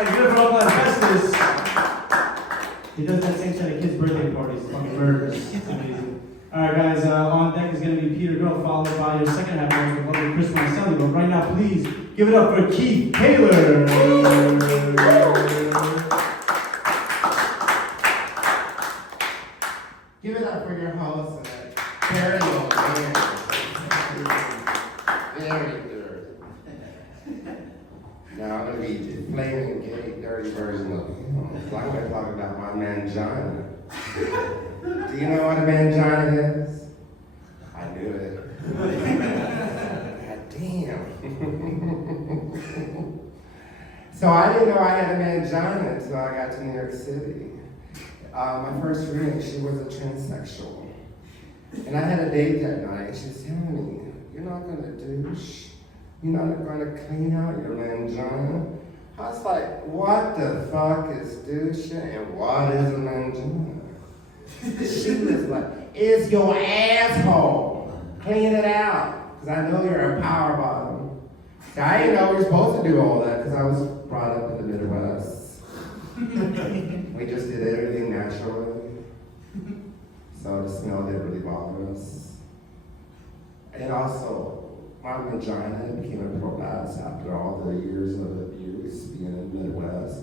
Alright, good for all my Festus. He does that same shit at kids' birthday parties. Fucking murders. It's amazing. Alright, guys, on deck is going to be Peter Girl, followed by your second half of the lovely Chris Marcelli. But right now, please give it up for Keith Taylor. Give it up for your host, Terry O'Brien. Very good. Now I'm going to be the flaming gay, dirty version of him. So I'm going to talk about my mangina. Do you know what a mangina is? I knew it. God damn. So I didn't know I had a mangina until I got to New York City. My first roommate, she was a transsexual. And I had a date that night. She was telling me, you're not going to douche. You're not going to clean out your mangina. I was like, what the fuck is douching and what is a mangina? She was like, it's your asshole. Clean it out. Because I know you're a power bottom. So I didn't know we were supposed to do all that because I was brought up in the Midwest. We just did everything naturally. So the smell didn't really bother us. And also, my vagina became a prolapse after all the years of abuse being in the Midwest.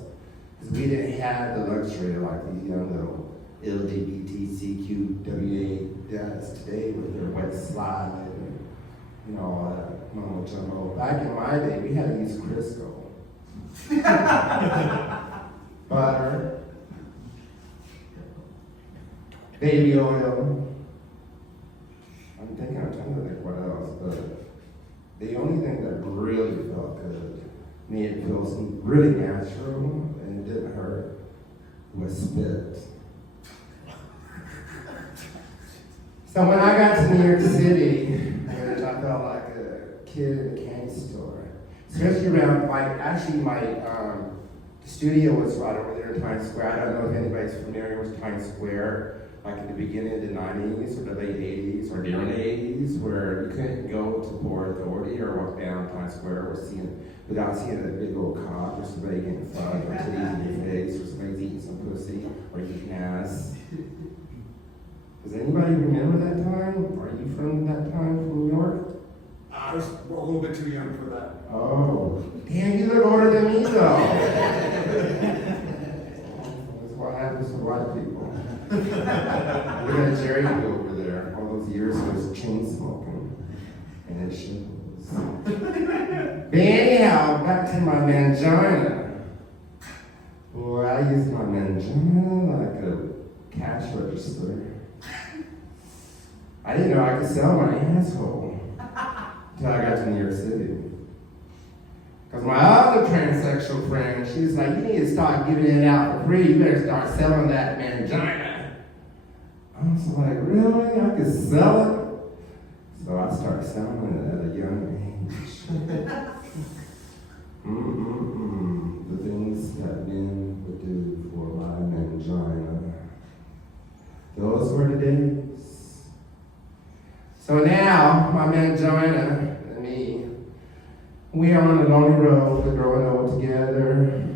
Because we didn't have the luxury of like these young little LGBTQWA dads today with their wet slide and, you know, all that mumbo jumbo. Back in my day, we had to use Crisco. Butter, baby oil. I'm trying to think what else, but the only thing that really felt good, made it feel really natural and it didn't hurt, was spit. So when I got to New York City, I felt like a kid in a candy store, especially around my studio was right over there in Times Square. I don't know if anybody's familiar with Times Square, like in the beginning of the 90s or the late 80s or during the 80s, where you couldn't go to Port Authority or walk down Times Square without seeing a big old cock or somebody getting fucked or titties in your face or somebody's eating some pussy or eating ass. Does anybody remember that time? Are you from that time from New York? I was a little bit too young for that. Oh, damn, you look older than me though. That's what happens to white people. We got Jerry over there. All those years he was chain smoking. And it shows. But anyhow, back to my mangina. Boy, I used my mangina like a cash register. I didn't know I could sell my asshole until I got to New York City. Because my other transsexual friend, she was like, you need to start giving it out for free. You better start selling that mangina. I was like, really? I could sell it? So I started selling it at a young age. The things that men would do for my mangina. Those were the days. So now, my mangina and me, we are on a lonely road to growing old together.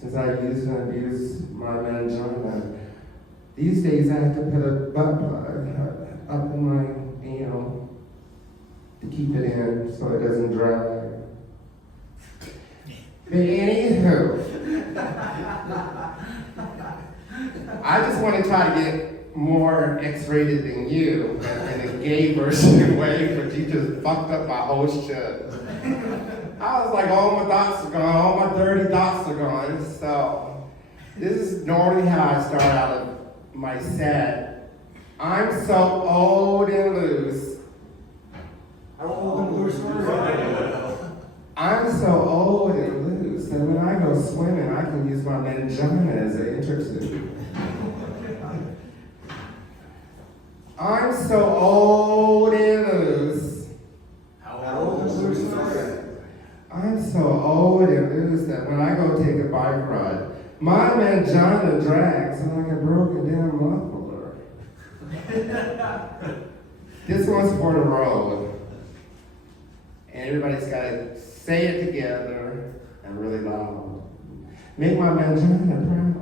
Since I used and abused my mangina, these days I have to put a butt plug up in my anal to keep it in so it doesn't dry. But anywho, I just want to try to get more X-rated than you in a gay version way, but you just fucked up my whole shit. I was like, all my thoughts are gone, all my dirty thoughts are gone. So this is normally how I start out of my set. I'm so old and loose. How old and loose are you? I'm so old and loose that when I go swimming, I can use my mangina as an intertube. I'm so old and loose. How old and loose are you? I'm so old and loose that when I go take a bike ride, my mangina drags like a broken down muffler. This one's for the road. And everybody's got to say it together and really loud. Make my mangina proud.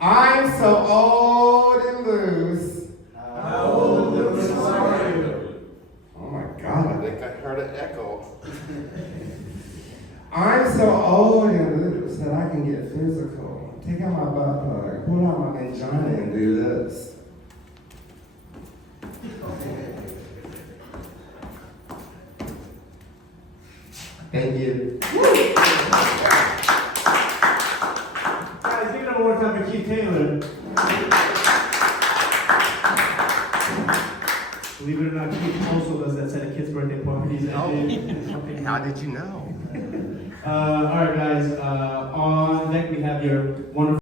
I'm so old and loose. How old and loose are you? Oh my God, I think I heard an echo. I'm so old and loose that I can get physical. Take out my butt plug, pull out my mangina and do this. Thank you. Guys, give it up one more time for Keith Taylor. Believe it or not, Keith also does that set of kids' birthday parties. How did you know? All right, guys. On deck we have your wonderful.